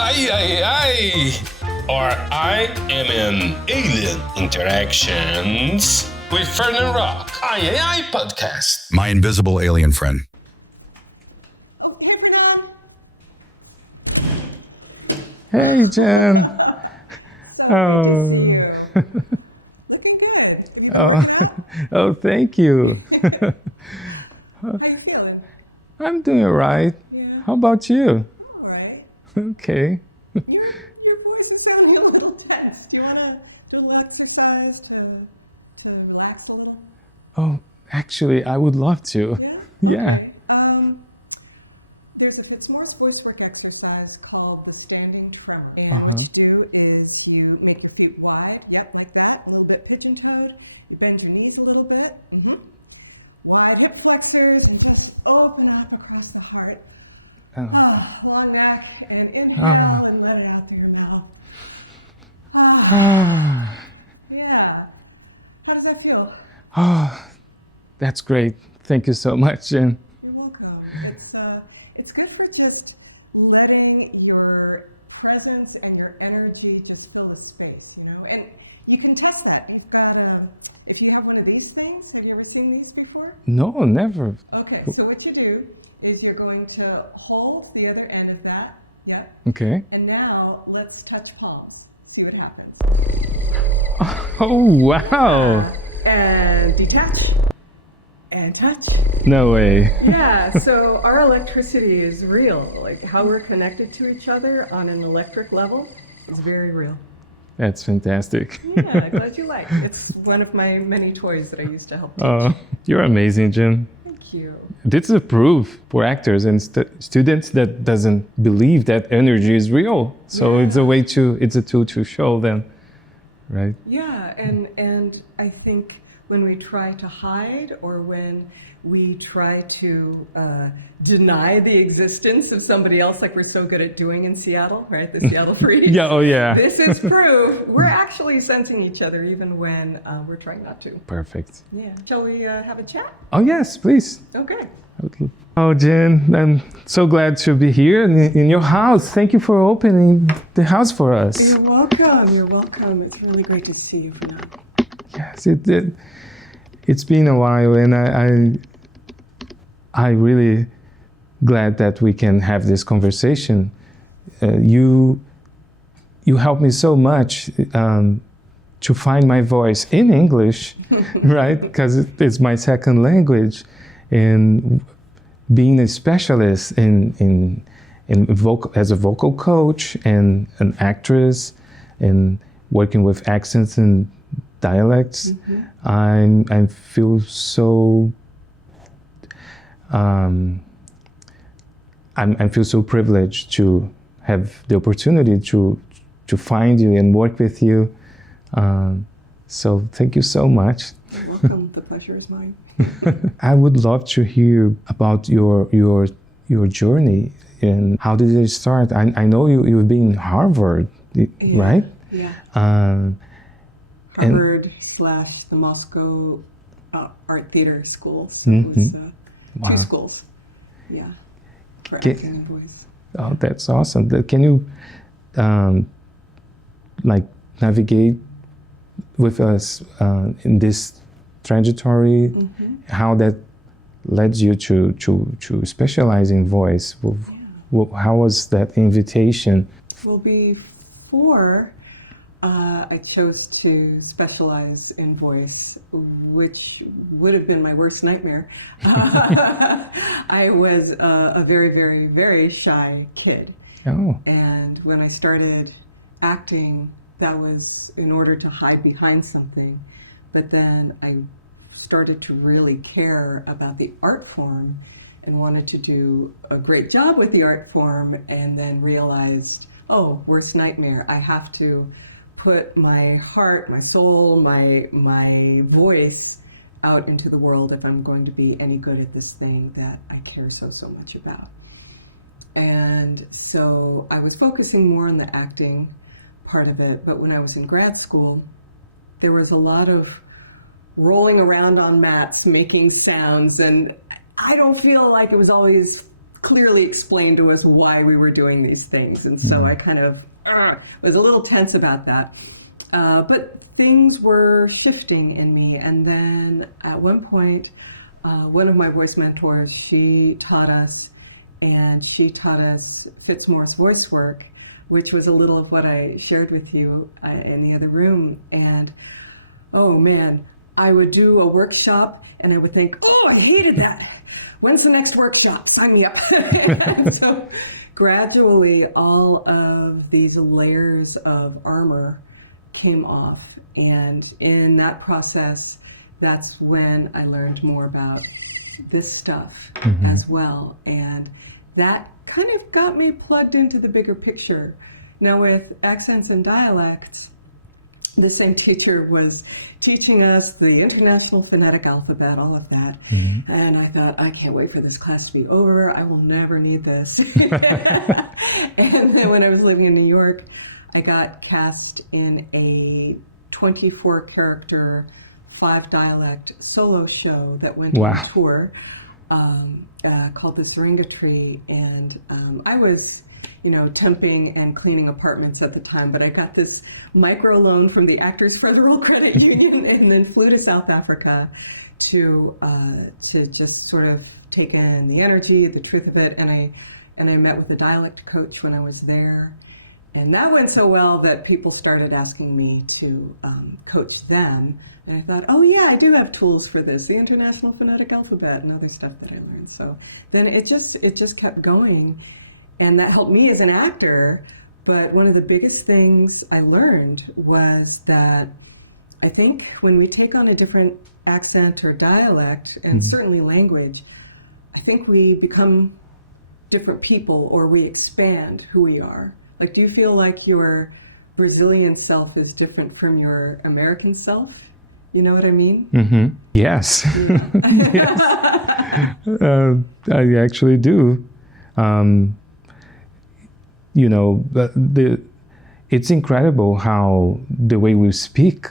Hi, or I am an alien interactions with Fernan Rock, I podcast. My invisible alien friend. Hey, Jen. Oh. Oh, thank you. How you feeling? I'm doing all right. Yeah. How about you? All right. Okay. Your voice is sounding a little tense. Do you want to do a little exercise to relax a little? Oh, actually, I would love to. Yeah? Yeah. Okay. There's a Fitzmaurice voice work exercise called the standing tremor. And what you do is you make your feet wide, yep, like that, a little bit pigeon-toed. You bend your knees a little bit. Wide hip flexors and just open up across the heart. Long neck, and inhale and let it out through your mouth. Yeah. How does that feel? Oh, that's great. Thank you so much, Jen. You're welcome. It's good for just letting your presence and your energy just fill the space, you know. And you can test that. You've got if you have one of these things, have you ever seen these before? No, never. Okay, so what you do is you're going to hold the other end of that, yeah? Okay. And now let's touch palms. See what happens. Oh, wow. And detach. And touch. No way. Yeah, so our electricity is real. Like how we're connected to each other on an electric level is very real. That's fantastic. Yeah, glad you like it. It's one of my many toys that I used to help teach. Oh, you're amazing, Jen. Thank you. This is a proof for actors and students that doesn't believe that energy is real. So it's a tool to show them, right? Yeah, and I think when we try to hide or when we try to deny the existence of somebody else like we're so good at doing in Seattle, right? The Seattle Freeze. Yeah, oh yeah. This is proof. We're actually sensing each other even when we're trying not to. Perfect. Yeah. Shall we have a chat? Oh yes, please. Okay. Oh, Jen, I'm so glad to be here in your house. Thank you for opening the house for us. You're welcome. You're welcome. It's really great to see you, Fernan. Yes, it's been a while, and I really glad that we can have this conversation. You helped me so much to find my voice in English, right? Because it's my second language, and being a specialist in as a vocal coach and an actress, and working with accents and dialects, I feel so. I feel so privileged to have the opportunity to find you and work with you. So thank you so much. You're welcome. The pleasure is mine. I would love to hear about your journey and how did it start. I know you've been in Harvard, right? Yeah. And / the Moscow Art Theater schools. Mm-hmm. It was Wow. 2 schools. Yeah. For acting and voice. Oh, that's awesome. Can you navigate with us in this trajectory, how that led you to specialize in voice? How was that invitation? Well, before I chose to specialize in voice, which would have been my worst nightmare. I was a very, very, very shy kid. Oh. And when I started acting, that was in order to hide behind something. But then I started to really care about the art form and wanted to do a great job with the art form, and then realized, oh, worst nightmare, I have to put my heart, my soul, my voice out into the world if I'm going to be any good at this thing that I care so much about. And so I was focusing more on the acting part of it, but when I was in grad school, there was a lot of rolling around on mats, making sounds, and I don't feel like it was always clearly explain to us why we were doing these things. And so I kind of was a little tense about that. But things were shifting in me. And then at one point, one of my voice mentors, she taught us Fitzmore's voice work, which was a little of what I shared with you in the other room. And oh man, I would do a workshop and I would think, oh, I hated that. When's the next workshop? Sign me up. And so gradually all of these layers of armor came off. And in that process, that's when I learned more about this stuff as well. And that kind of got me plugged into the bigger picture. Now with accents and dialects, the same teacher was teaching us the International Phonetic Alphabet, all of that. And I thought, I can't wait for this class to be over. I will never need this. And then when I was living in New York, I got cast in a 24-character, 5-dialect solo show that went on tour called The Syringa Tree. And I was temping and cleaning apartments at the time, but I got this micro loan from the Actors Federal Credit Union and then flew to South Africa to just sort of take in the energy, the truth of it. And I met with a dialect coach when I was there. And that went so well that people started asking me to coach them. And I thought, oh yeah, I do have tools for this, the International Phonetic Alphabet and other stuff that I learned. So then it just kept going. And that helped me as an actor. But one of the biggest things I learned was that I think when we take on a different accent or dialect, and certainly language, I think we become different people, or we expand who we are. Like, do you feel like your Brazilian self is different from your American self? You know what I mean? Yes. Yes. I actually do. It's incredible how the way we speak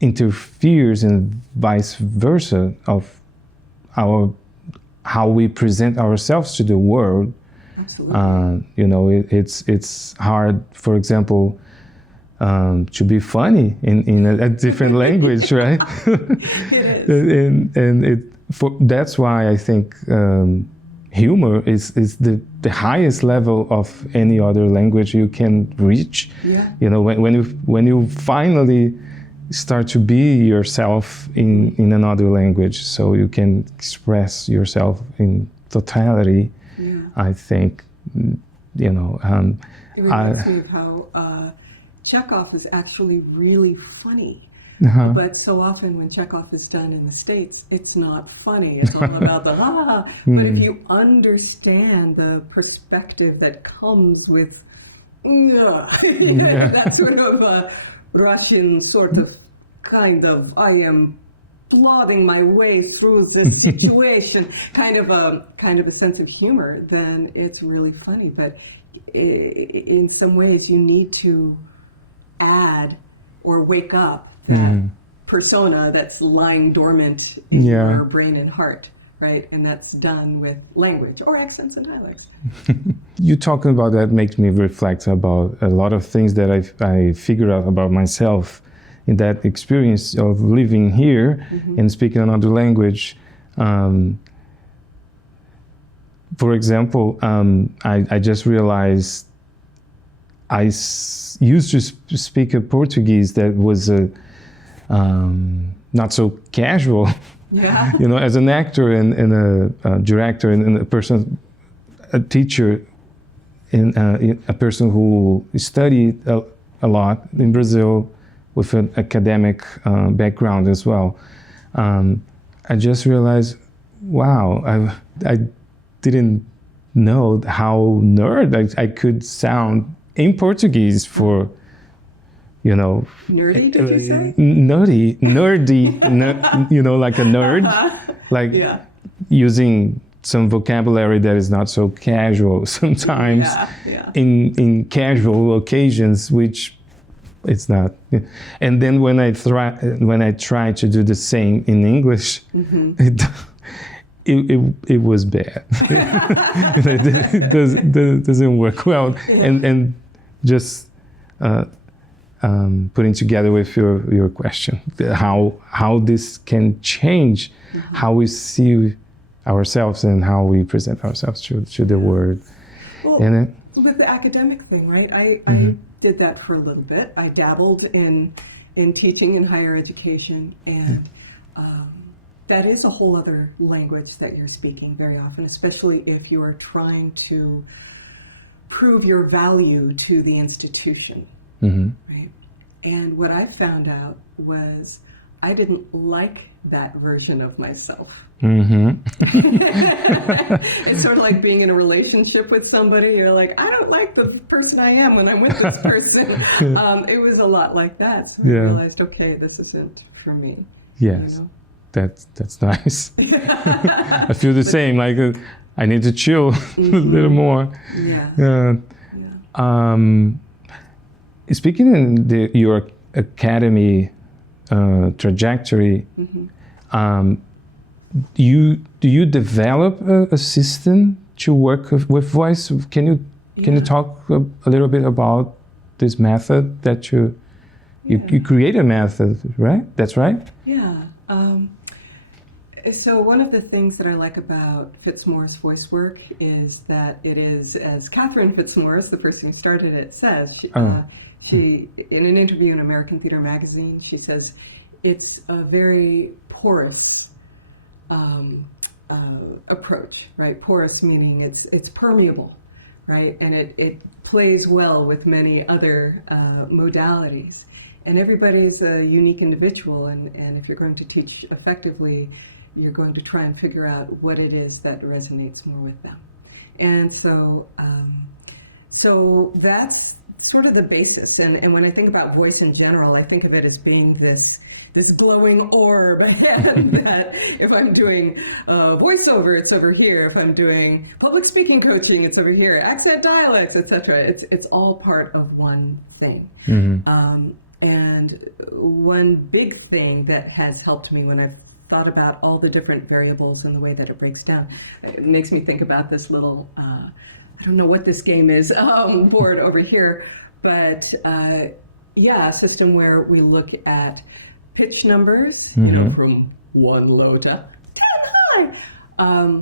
interferes and vice versa of how we present ourselves to the world. Absolutely. It's hard, for example, to be funny in a different language, right? It is. That's why I think humor is the highest level of any other language you can reach. Yeah. When you finally start to be yourself in another language, so you can express yourself in totality. Yeah. I think it reminds me of how Chekhov is actually really funny. But so often when Chekhov is done in the States, it's not funny. It's all about the ha. But if you understand the perspective that comes with that sort of Russian sort of kind of, I am plodding my way through this situation, kind of a sense of humor, then it's really funny. But in some ways you need to add or wake up that persona that's lying dormant in your brain and heart, right? And that's done with language or accents and dialects. You talking about that makes me reflect about a lot of things that I figured out about myself in that experience of living here and speaking another language. For example, I just realized I used to speak a Portuguese that was not so casual. Yeah. As an actor and a director and a teacher, and a person who studied a lot in Brazil with an academic background as well. I just realized, wow, I didn't know how nerd I could sound in Portuguese for, Nerdy, did you say? Nerdy, like a nerd, using some vocabulary that is not so casual sometimes in casual occasions, which it's not. And then when I try to do the same in English, it was bad. It doesn't work well. And just putting together with your question, how this can change how we see ourselves and how we present ourselves to the world. Well, and with the academic thing, right? I did that for a little bit. I dabbled in teaching in higher education, and that is a whole other language that you're speaking very often, especially if you are trying to prove your value to the institution, right? And what I found out was I didn't like that version of myself. It's sort of like being in a relationship with somebody. You're like, I don't like the person I am when I'm with this person. It was a lot like that. So I realized, okay, this isn't for me. Yes, you know? That's nice. I feel the same. Like I need to chill a little more. Speaking in your academy trajectory, do you develop a system to work with voice? Can you talk a little bit about this method that you create a method, right? That's right? Yeah. So one of the things that I like about Fitzmaurice voice work is that it is, as Catherine Fitzmaurice, the person who started it, says, she in an interview in American Theater Magazine, she says, it's a very porous approach, right? Porous meaning it's permeable, right? And it plays well with many other modalities. And everybody's a unique individual, and if you're going to teach effectively, you're going to try and figure out what it is that resonates more with them. And so that's sort of the basis. And when I think about voice in general, I think of it as being this glowing orb, that if I'm doing voiceover, it's over here. If I'm doing public speaking coaching, it's over here. Accent dialects, etc. It's all part of one thing. And one big thing that has helped me when I've thought about all the different variables and the way that it breaks down, it makes me think about this little, I don't know what this game is, board over here, but a system where we look at pitch numbers, from 1 low to 10 high.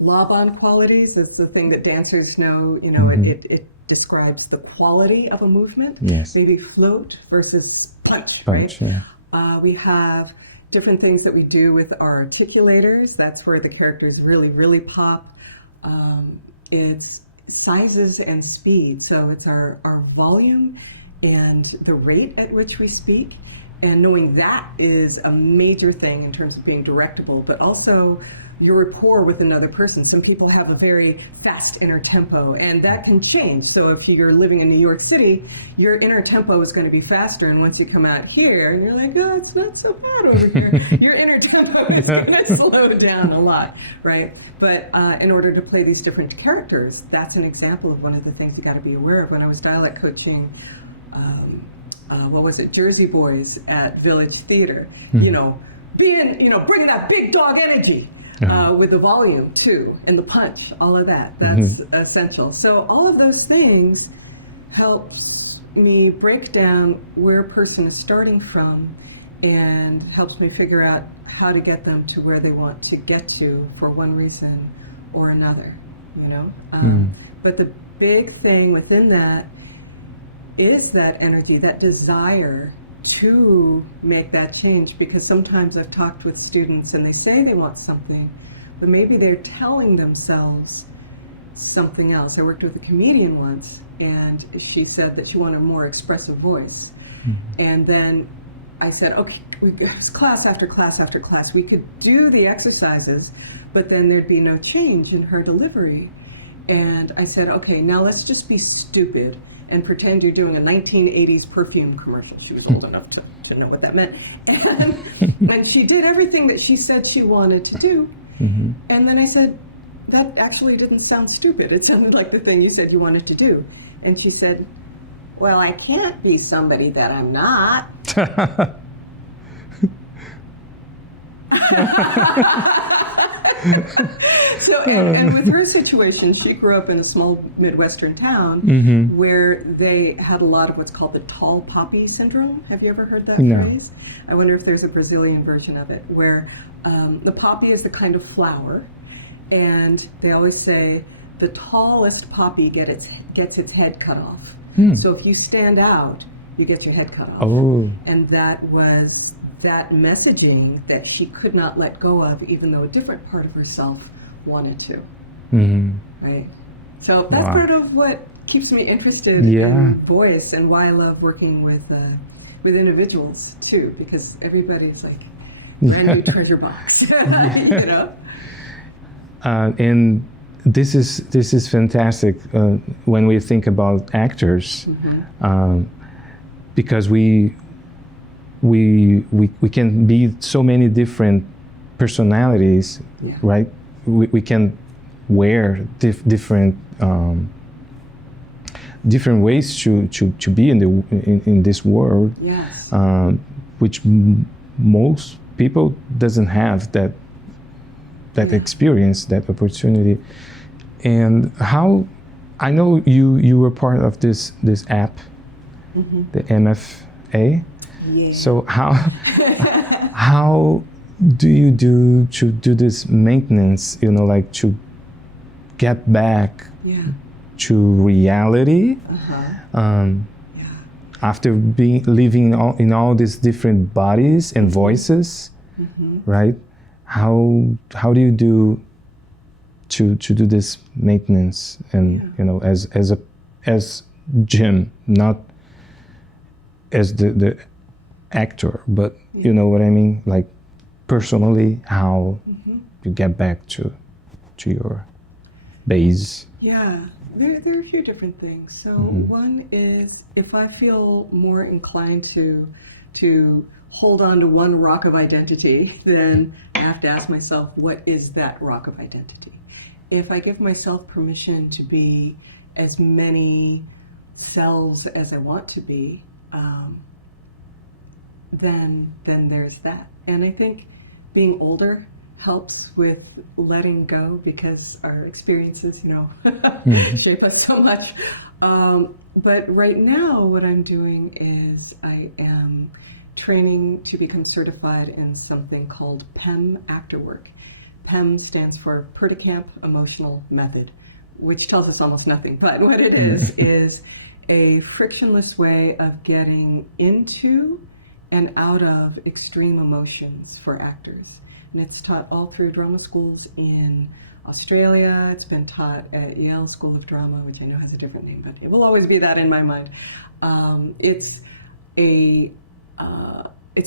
Laban qualities is the thing that dancers know, it describes the quality of a movement. Yes. Maybe float versus punch, right? Yeah. We have different things that we do with our articulators. That's where the characters really, really pop. It's sizes and speed. So it's our volume and the rate at which we speak. And knowing that is a major thing in terms of being directable, but also your rapport with another person. Some people have a very fast inner tempo, and that can change. So if you're living in New York City, your inner tempo is going to be faster, and once you come out here, and you're like, oh, it's not so bad over here, your inner tempo is going to slow down a lot, right? But in order to play these different characters, that's an example of one of the things you got to be aware of. When I was dialect coaching, Jersey Boys at Village Theater, bringing that big dog energy. With the volume too, and the punch, all of that's essential. So all of those things helps me break down where a person is starting from, and helps me figure out how to get them to where they want to get to for one reason or another, But the big thing within that is that energy, that desire to make that change, because sometimes I've talked with students and they say they want something, but maybe they're telling themselves something else. I worked with a comedian once, and she said that she wanted a more expressive voice. And then I said, okay, it was class after class after class. We could do the exercises, but then there'd be no change in her delivery. And I said, okay, now let's just be stupid and pretend you're doing a 1980s perfume commercial. She was old enough to know what that meant. And she did everything that she said she wanted to do. And then I said, that actually didn't sound stupid. It sounded like the thing you said you wanted to do. And she said, well, I can't be somebody that I'm not. So, and with her situation, she grew up in a small Midwestern town where they had a lot of what's called the tall poppy syndrome. Have you ever heard that phrase? I wonder if there's a Brazilian version of it, where the poppy is the kind of flower, and they always say the tallest poppy gets its head cut off. So if you stand out, you get your head cut off. Oh. And that was that messaging that she could not let go of, even though a different part of herself wanted to. Right? So that's part of what keeps me interested in voice, and why I love working with individuals too, because everybody's like brand new treasure box. You know? And this is fantastic when we think about actors, because we can be so many different personalities, right? We can wear different ways to be in this world, which most people doesn't have that experience, that opportunity. And how I know you were part of this app, the MFA. So how do you do this maintenance? You know, like to get back to reality after living in all these different bodies and voices, right? How do you do to do this maintenance, and you know, as Jim, not as the actor, but you know what I mean, like personally, how you get back to your base? Yeah, there are a few different things. So one is, if I feel more inclined to hold on to one rock of identity, then I have to ask myself, what is that rock of identity? If I give myself permission to be as many selves as I want to be, then there's that. And I think being older helps with letting go, because our experiences, you know, shape us so much. But right now what I'm doing is I am training to become certified in something called PEM actor work. PEM stands for Perticamp Emotional Method, which tells us almost nothing, but what it is a frictionless way of getting into and out of extreme emotions for actors. And it's taught all through drama schools in Australia. It's been taught at Yale School of Drama, which I know has a different name, but it will always be that in my mind. It's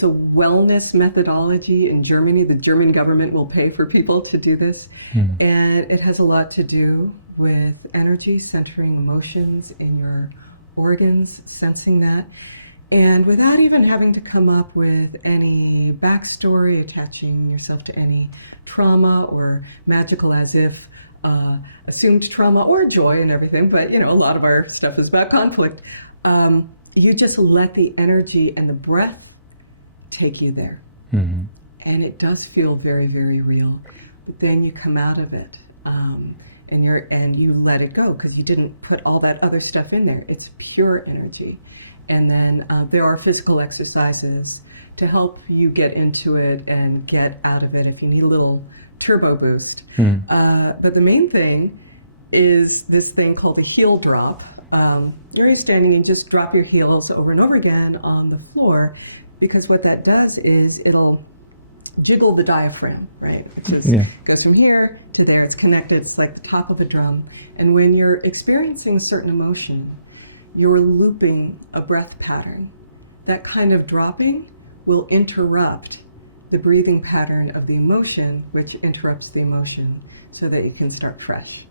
a wellness methodology in Germany. The German government will pay for people to do this. And it has a lot to do with energy, centering emotions in your organs, sensing that. And without even having to come up with any backstory, attaching yourself to any trauma or magical as if assumed trauma or joy and everything. But, you know, a lot of our stuff is about conflict. You just let the energy and the breath take you there. And it does feel very, very real. But then you come out of it and you let it go, because you didn't put all that other stuff in there. It's pure energy. And then there are physical exercises to help you get into it and get out of it if you need a little turbo boost. But the main thing is this thing called a heel drop. You're standing and just drop your heels over and over again on the floor, because what that does is it'll jiggle the diaphragm, right? It just goes from here to there. It's connected. It's like the top of a drum. And when you're experiencing a certain emotion, you're looping a breath pattern. That kind of dropping will interrupt the breathing pattern of the emotion, which interrupts the emotion, so that you can start fresh.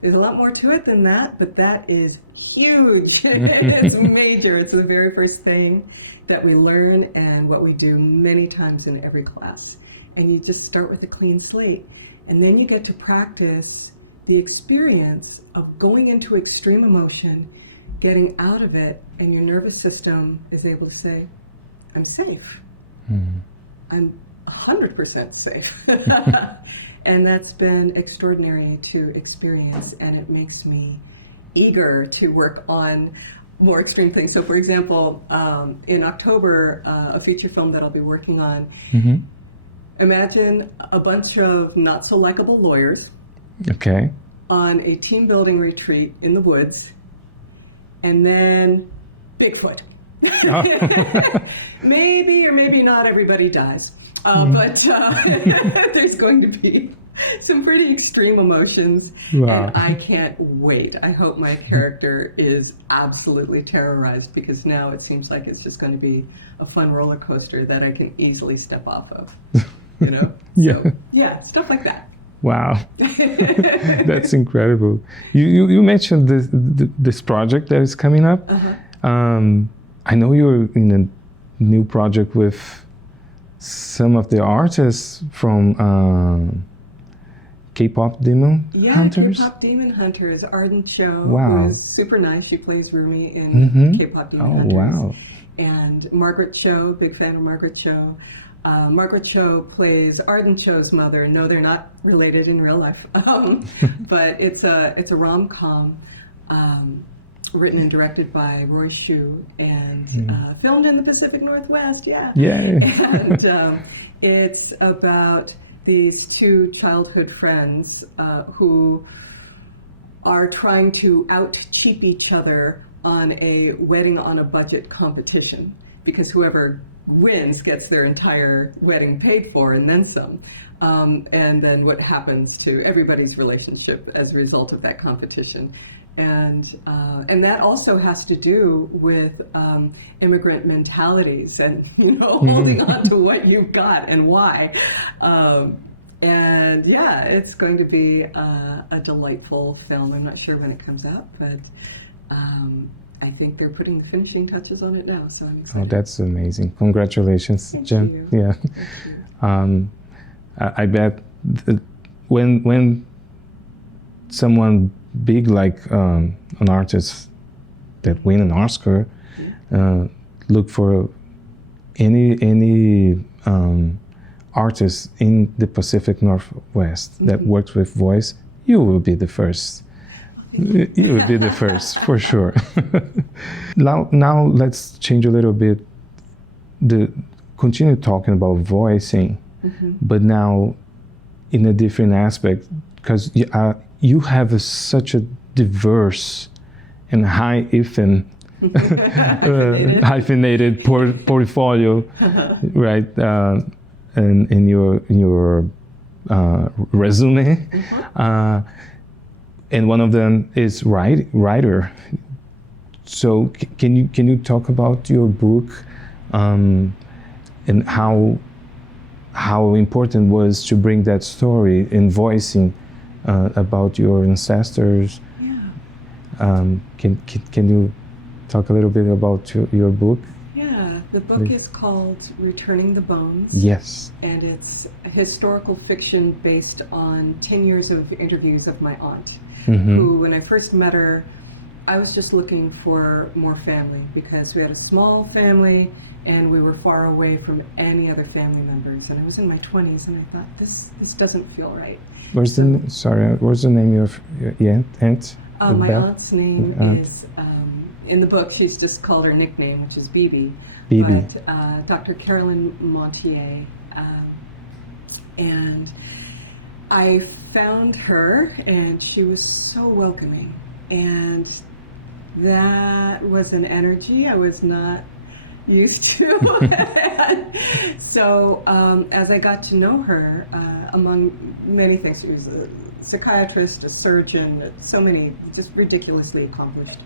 There's a lot more to it than that, but that is huge. It's major. It's the very first thing that we learn and what we do many times in every class. And you just start with a clean slate. And then you get to practice the experience of going into extreme emotion, getting out of it, and your nervous system is able to say, I'm safe. I'm 100% safe. And that's been extraordinary to experience, and it makes me eager to work on more extreme things. So, for example, in October, a feature film that I'll be working on, imagine a bunch of not-so-likable lawyers on a team-building retreat in the woods, and then Bigfoot. Maybe or maybe not everybody dies, but there's going to be some pretty extreme emotions, and I can't wait. I hope my character is absolutely terrorized, because now it seems like it's just going to be a fun roller coaster that I can easily step off of, you know? So, yeah, stuff like that. Wow, that's incredible. You mentioned this project that is coming up. I know you're in a new project with some of the artists from K-pop Demon Hunters. Yeah, K-pop Demon Hunters. Arden Cho, Wow. who is super nice. She plays Rumi in K-pop Demon Hunters. Wow. And Margaret Cho, big fan of Margaret Cho. Margaret Cho plays Arden Cho's mother. No, they're not related in real life, but it's a rom-com written and directed by Roy Shu, and filmed in the Pacific Northwest. Yeah. And it's about these two childhood friends who are trying to out-cheap each other on a wedding on a budget competition, because whoever wins gets their entire wedding paid for and then some. And then what happens to everybody's relationship as a result of that competition. And that also has to do with immigrant mentalities and, holding on to what you've got and why. And yeah, it's going to be a delightful film. I'm not sure when it comes out, but I think they're putting the finishing touches on it now, so I'm excited. Oh, that's amazing. Congratulations, Jen. Yeah. I bet when someone big like an artist that win an Oscar, look for any artist in the Pacific Northwest that works with voice, you will be the first. You would be the first, for sure. Now let's change a little bit. Continue talking about voicing, but now in a different aspect, because you have such a diverse and hyphenated portfolio, right? And in your resume. And one of them is writer. So can you talk about your book and how important was to bring that story in voicing about your ancestors? Yeah. Can you talk a little bit about your book? Yeah, the book is called Returning the Bones. Yes. And it's a historical fiction based on 10 years of interviews of my aunt, who, when I first met her, I was just looking for more family, because we had a small family and we were far away from any other family members. And I was in my 20s and I thought, this doesn't feel right. What's the name of your aunt? My aunt's name is, in the book, she's just called her nickname, which is Bibi. But Dr. Carolyn Montier. And I found her, and she was so welcoming. And that was an energy I was not used to. So as I got to know her, among many things, she was a psychiatrist, a surgeon, so many, just ridiculously accomplished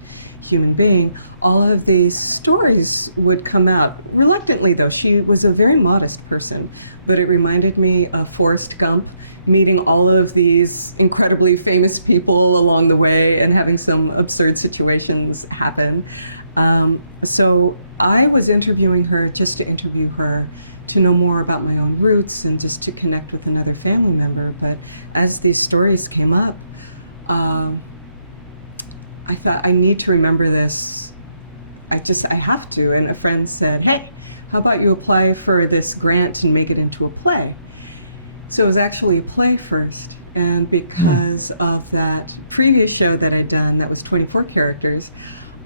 human being. All of these stories would come out reluctantly, though. She was a very modest person, but it reminded me of Forrest Gump, meeting all of these incredibly famous people along the way and having some absurd situations happen. So I was interviewing her just to interview her, to know more about my own roots and just to connect with another family member. But as these stories came up, I thought, I need to remember this. I have to. And a friend said, hey, how about you apply for this grant and make it into a play? So it was actually a play first. And because of that previous show that I'd done, that was 24 characters,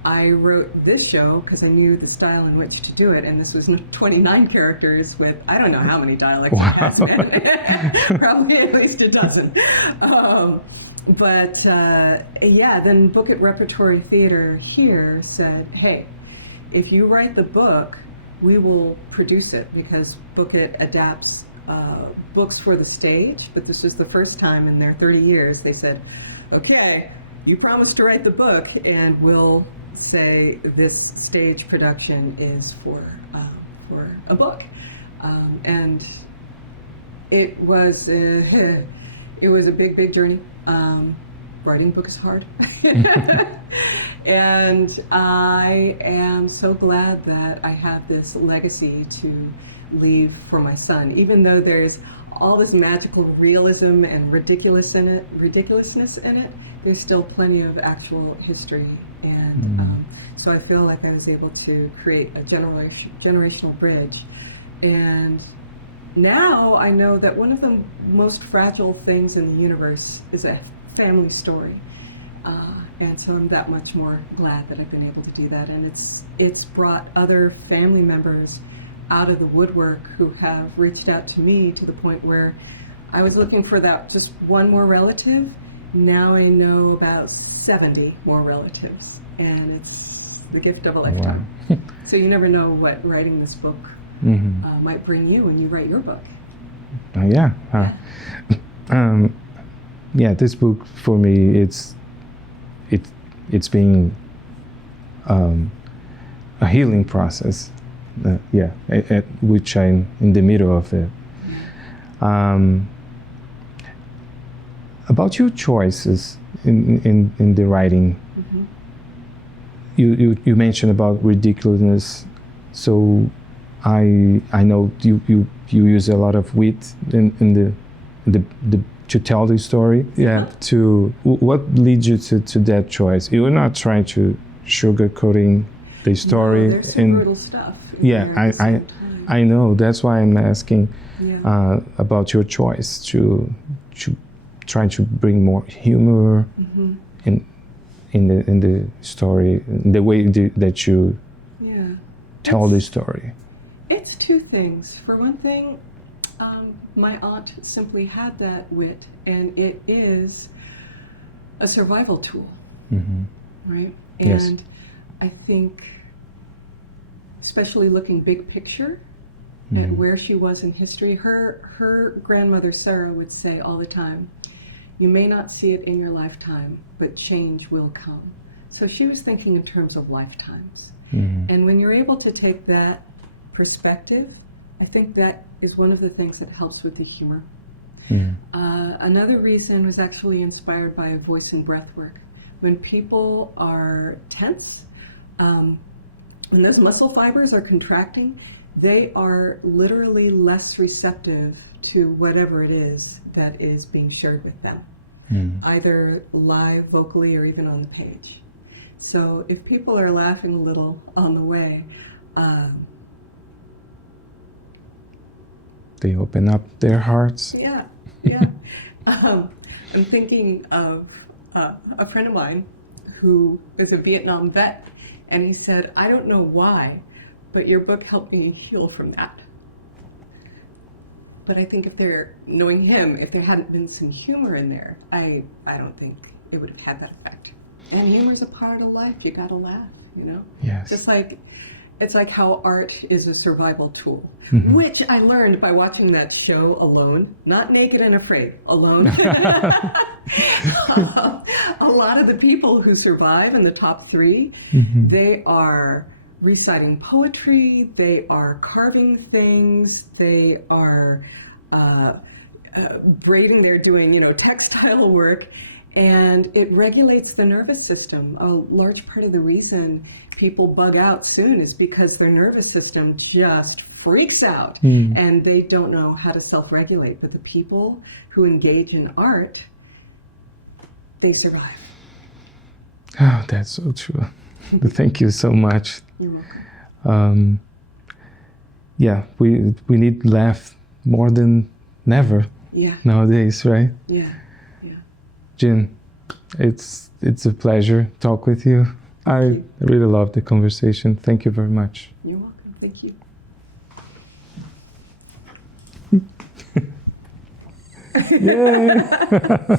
I wrote this show because I knew the style in which to do it. And this was 29 characters with, I don't know how many dialects it has in it. Probably at least a dozen. Then Book It Repertory Theater here said, hey, if you write the book, we will produce it, because Book It adapts books for the stage, but this is the first time in their 30 years they said, okay, you promised to write the book, and we'll say this stage production is for a book. And it was a big journey. Writing books is hard. And I am so glad that I have this legacy to leave for my son, even though there's all this magical realism and ridiculousness in it. There's still plenty of actual history, and so I feel like I was able to create a generational bridge. And now I know that one of the most fragile things in the universe is a family story, and so I'm that much more glad that I've been able to do that. And it's brought other family members out of the woodwork who have reached out to me, to the point where I was looking for that just one more relative. Now I know about 70 more relatives, and it's the gift of a lifetime. Wow. So you never know what writing this book might bring you when you write your book. This book for me, it's been a healing process. At which I'm in the middle of it. About your choices in the writing, you mentioned about ridiculousness. So I know you use a lot of wit in the to tell the story. What leads you to that choice? You're not trying to sugarcoating the story. No, there's some brutal stuff. I know. That's why I'm asking about your choice to try to bring more humor in the story, the way that you tell the story. It's two things. For one thing, my aunt simply had that wit, and it is a survival tool, right? And yes. I think, especially looking big picture at where she was in history, her grandmother Sarah would say all the time, you may not see it in your lifetime, but change will come. So she was thinking in terms of lifetimes. And when you're able to take that perspective, I think that is one of the things that helps with the humor. Another reason was actually inspired by voice and breath work. When people are tense, when those muscle fibers are contracting, they are literally less receptive to whatever it is that is being shared with them, either live, vocally, or even on the page. So if people are laughing a little on the way, they open up their hearts. I'm thinking of a friend of mine who is a Vietnam vet, and he said, I don't know why, but your book helped me heal from that. But I think if there hadn't been some humor in there, I don't think it would have had that effect. And humor's a part of life. You gotta laugh, you know? Yes. It's like how art is a survival tool, which I learned by watching that show Alone, not Naked and Afraid, Alone. A lot of the people who survive in the top 3, they are reciting poetry, they are carving things, they are braiding, they're doing, textile work. And it regulates the nervous system. A large part of the reason people bug out soon is because their nervous system just freaks out and they don't know how to self-regulate. But the people who engage in art, they survive. Oh, that's so true. Thank you so much. You're welcome. We need laugh more than never. Yeah. nowadays, right? Yeah. Yeah. Gin, it's a pleasure to talk with you. I really love the conversation. Thank you very much. You're welcome. Thank you. Yay!